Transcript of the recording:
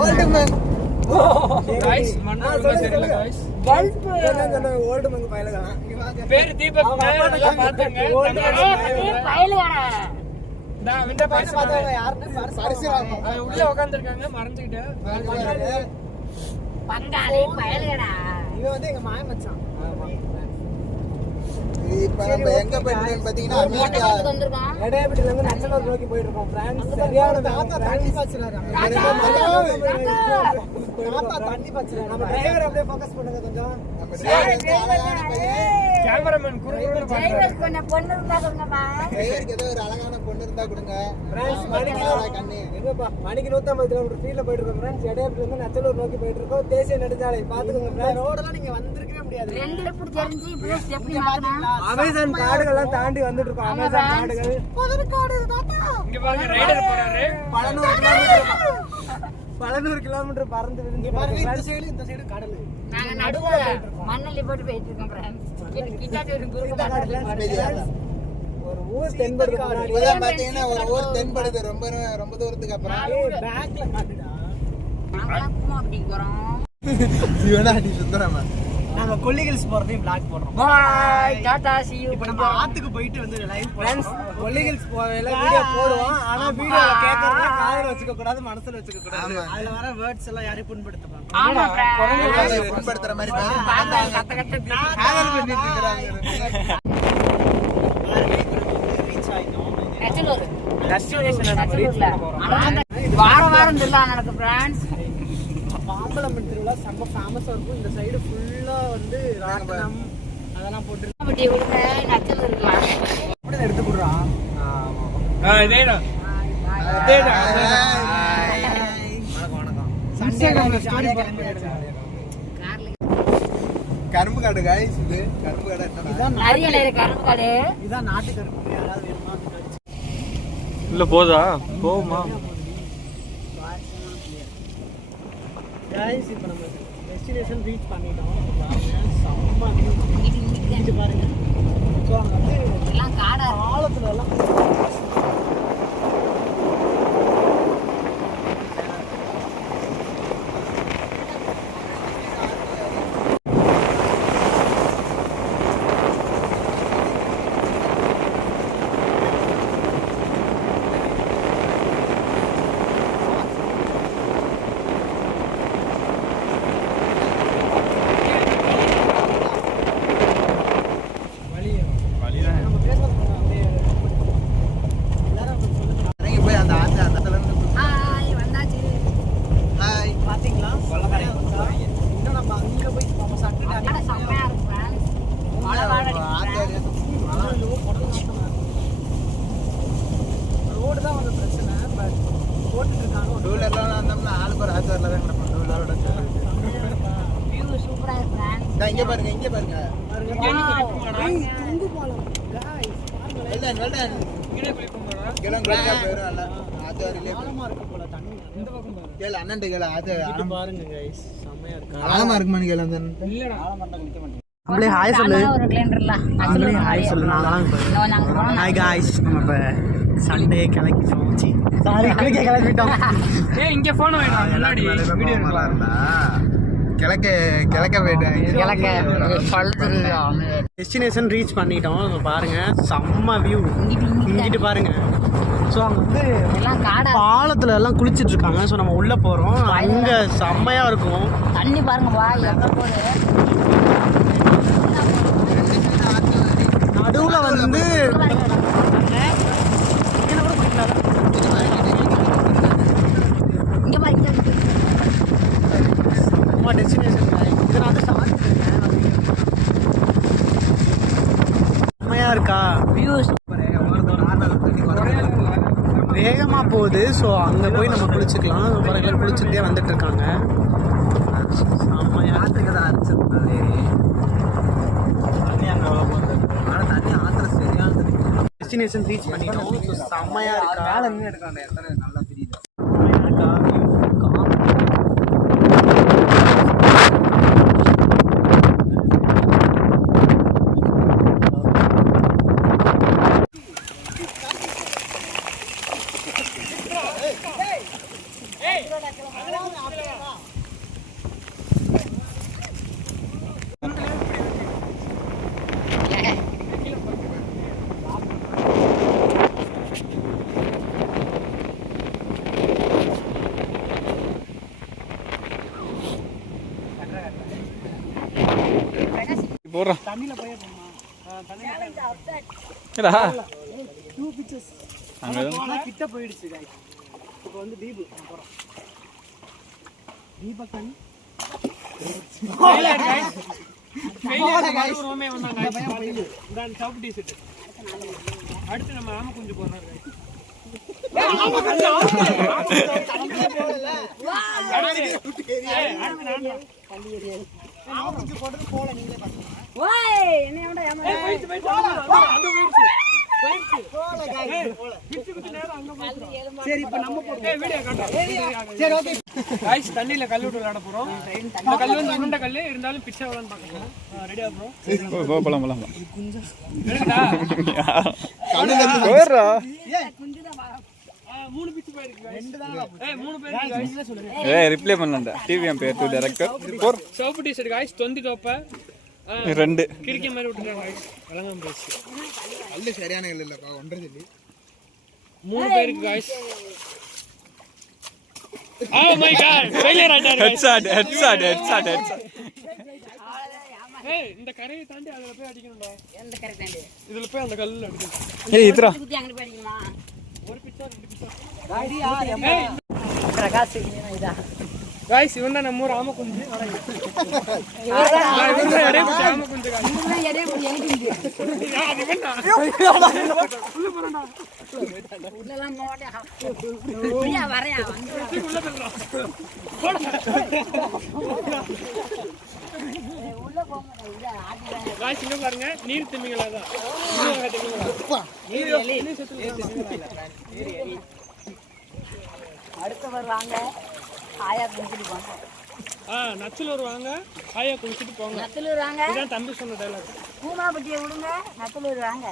Old man guys மண்ணூர்ல தெரியல guys bulb என்ன old man பயலகா பேர் தீபக் நல்லா பாத்துங்க பயலுவாடா நான் விண்ட பாத்து பார்த்தவங்க யாருன்னு பரிசுவாங்க உள்ள உட்கார்ந்திருக்காங்க மறந்துட்டேன் பங்காளி பயலுடா இவன் வந்து எங்க மாய மச்சான் இப்ப நம்ம எங்க போயிட்டு பாத்தீங்கன்னா அமெரிக்கா எடையபட்டில இருந்து நச்சலூர் நோக்கி போயிட்டு இருக்கோம் பிரான்ஸ் சரியான தாத்தா தண்ணி பாய்ச்சறாரு தாத்தா தண்ணி பாய்ச்சறாரு நம்ம டிரைவர் அப்படியே ஃபோக்கஸ் பண்ணுங்க கொஞ்சம் நம்ம டிரைவர் அழகான பையன் கேமராமேன் குறுகுறுன்னு டிரைவர் பண்ண பொண்ணு இருந்தா கொடுங்கப்பா டிரைவருக்கு ஏதோ ஒரு அழகான பொண்ணு இருந்தா கொடுங்க பிரான்ஸ் மணிக்கு கண்ணு எங்கப்பா மணிக்கு 150 கிலோமீட்டர் ஸ்பீட்ல போயிட்டு இருக்கோம் பிரான்ஸ் எடையபட்டில இருந்து நச்சலூர் நோக்கி போயிட்டு இருக்கோம் தேசிய நெடுஞ்சாலை பாத்துக்கோங்க பிரான்ஸ் ரோடெல்லாம் நீங்க வந்திருக்கவே முடியாது ரெண்டுல புடி தெரிஞ்சு இப்படி ஸ்டெப் மாத்தணும் அமேசான் காடுகள்லாம் தாண்டி வந்துட்டு இருக்கோம் அமேசான் காடுகள் புது காடு தாத்தா இங்க பாருங்க ரைடர் போறாரு பல நூறு கிலோமீட்டர் பறந்து விருந்து பாருங்க இந்த சைடு கடல் நாங்க நடுவுல மண்ணல்லி போட்டு போயிட்டு இருக்கோம் ஃப்ரெண்ட்ஸ் கிட்டாடி ஒரு குறுக்கு ஒரு ஊர் தென்படுது இப்பதான் பாத்தீங்கன்னா ஒரு ஊர் தென்படுது ரொம்ப ரொம்ப தூரத்துக்கு அப்புறம் பேக்ல காட்டுடா நாங்கலாம் குமா அப்படி போறோம் இவனா அடி சுந்தரமா நாங்க கொல்லிகல்ஸ் போறதையும் vlog போடுறோம். பை டாடா see you இப்போ நம்ம ஆத்துக்கு போயிட்டு வந்து லைவ் ஃப்ரெண்ட்ஸ் கொல்லிகல்ஸ் போவேல வீடியோ போடுவோம் ஆனா வீடியோல கேக்குறத காதுல வச்சுக்க கூடாது மனசுல வச்சுக்க கூடாது அதுல வர வேர்ட்ஸ் எல்லாம் யாரையும் புண்படுத்தலாம். ஆமா ஃப்ரெண்ட்ஸ் புண்படுத்துற மாதிரி பாத்தா கத்த கத்த ஹேண்டில் பண்ணிட்டு இருக்காங்க ரீச் ஆயிட்டோம். நச்சலூர் டெஸ்டினேஷன் நம்ம ரீச் பண்ண போறோம் வாரம் வாரம் திருவிழா நடக்கும் ஃப்ரெண்ட்ஸ் மாம்பழம் திருவிழா செம்ம ஃபேமஸா இருக்கும். இந்த சைடு ஃபுல்லா வந்து ராட்டனம் அதெல்லாம் போட்டு பட்டி விடுங்க நச்சலூர் இருக்கலாம் அப்படியே எடுத்து போடுறான். இதேதான் இதேதான் இன்ஸ்டாகிராம்ல ஸ்டோரி கரும்பு காடு गाइस இது கரும்பு காடு என்ன நிறைய கரும்பு கடை இதான் நாட்டு கரும்பு. யாராவது வேணுமா இல்ல போதா போமா गाइस இப்போ நம்ம டெஸ்டினேஷன் ரீச் பண்ணிட்டோம். செம்ம view பாருங்க. சோ அங்க வந்து எல்லாம் காடா ஆழத்துல எல்லாம் இறங்கி போய் அந்த ஆத்து அந்த இருந்து ஹாய் வந்தாச்சு ஹாய் பாத்தீங்களா இன்னும் நம்ம அங்க போய் நம்ம சாப்பிட்டு கடை செம்மையா இருக்கும் ஃப்ரெண்ட்ஸ் மழை வாழ ரோடு தான் வந்து பிரச்சனை. பட் போட்டுட்டு இருக்காங்க. டூலர்லாம் வந்தோம்னா ஆளுக்கு ஒரு ஆத்து வரல தான் நம்ம டூலரோட வியூ சூப்பரா இருக்கு ஃப்ரெண்ட்ஸ் இங்க பாருங்க இங்க பாருங்க துங்கு பாலம் guys வெல்டன் வெல்டன் இங்கே குளிப்போம்டா கிளம் குளிச்சா போயிடும் அல்ல ஆத்து வரல ஆழமா இருக்கு போல தண்ணி. இந்த பக்கம் பாரு கேள அண்ணன் கேள ஆத்து இது பாருங்க guys செமையா இருக்கு. ஆழமா இருக்குமான்னு கேள அந்த இல்லடா நம்மளே ஹாய் சொல்லு. ஒரு கிளைண்டர்ல நம்மளே ஹாய் சொல்லு. நாங்க போறோம் ஹாய் guys நம்ம இப்ப சண்டே கிளம்பிட்டோம். சாரி கிளம்பிட்டோம். ஏய் இங்க போன் வைடா முன்னாடி வீடியோ எடுக்கலாம் கிழக்க போயிட்டாங்க கிழக்க பழுதுருக்கா டெஸ்டினேஷன் ரீச் பண்ணிட்டோம். பாருங்க செம்ம வியூ இங்கிட்டு பாருங்க. ஸோ அங்கே வந்து எல்லாம் காடா பாலத்துல எல்லாம் குளிச்சிட்டு இருக்காங்க. ஸோ நம்ம உள்ள போறோம். அங்க செம்மையா இருக்கும். தண்ணி பாருங்க வா எங்க போகுது நடுவுல வந்து இங்க பாருங்க டெஸ்டினேஷன் இதை நான் வந்து செம்மையா இருக்கா வியூ வேகமா போகுது. ஸோ அங்க போய் நம்ம குளிச்சுக்கலாம். பாருங்க குளிச்சுட்டே வந்துட்டு இருக்காங்க. செம்மையா டெஸ்டினேஷன் ரீச் பண்ணிட்டோம். ஸோ செம்மையா இருக்கா நல்லா தெரியுது ஏய் போடுறா தண்ணியில போய் போமா ஏடா 2 பிச்சஸ் அங்க கிட்ட போயிடுச்சு गाइस இப்போ வந்து தீபு போறோம் தீபக்கன் ஃபெயிலியர் गाइस ஃபெயிலியர் ரோமே வந்தாங்க गाइस நான் டாப் டி செட் அடுத்து நம்ம ஆம குஞ்சு போறோம் गाइस ஆம குஞ்சு போடல ஆம குஞ்சு போடுறது போல நீங்களே பாருங்க ஓய் என்ன ஏன்டா ஏமா போயிடு அங்க போயிடுச்சு போல गाइस போல கிட்டு நேரா அங்க போறோம் சரி இப்போ நம்ம போறோம் வீடியோ காட்டுறோம் சரி ஓகே गाइस தண்ணில கல்லு விட்டு விளையாட போறோம் இந்த கல்லு வந்து உருண்டை கல்லு இருந்தாலும் பிச்சை வரலாம்னு பார்க்கறோம் ரெடியா ப்ரோ போலாம் குஞ்சா எடுடா போறா குஞ்சுதான் வா 3 பிச்சு போயிருக்கு गाइस 2 தான் 3 பேருக்கு गाइस சொல்லுங்க ஏய் ரிப்ளை பண்ணலடா டிவிஎம் பேர் டு டைரக்டர் போர் சோப்பு டி செட் गाइस தொந்தி டோப்ப ரெண்டு கிறுக்கிய மாதிரி விட்டுறாங்க गाइस அலங்காம பேசி கல்லு சரியான கல்லு இல்லப்பா ஒன்றரை சொல்லி 3 பேருக்கு guys Oh my god failure ஆயிட்டாரு ஹெட்ஷாட் ஏய் இந்த கரையை தாண்டி அதுல போய் அடிக்கணும்டா எந்த கரெக்டாண்டி இதுல போய் அந்த கல்லுல அடிக்கணும் ஏய் இதுரா குத்தி அங்க போய் அடிக்கணுமா ஒரு பிச்சா 2 பிச்சா ஐடியா பிரகாஷ் இதா गाइस இவன் தான் நம்ம ஊர் ஆம குஞ்சு இவன் தான் எடை குஞ்சு ஆம குஞ்சு गाइस இதுதான் எடை குஞ்சு எங்க உள்ள போறடா உள்ளலாம் நோடா புரியா வரையா வந்து உள்ள போறடா உள்ள போங்க இத ஆடி गाइस இங்க பாருங்க நீர் திமிங்கலா தான் நீர் எலி அடுத்து வருவாங்க ஆயா குஞ்சிட்டு போங்க நச்சலூர் வாங்க ஆயா குளிச்சிட்டு போங்க நத்தலூர் வாங்க இதான் தம்பி சொன்ன டயலாக் பூமாபட்டியை விடுங்க நத்தலூர் வாங்க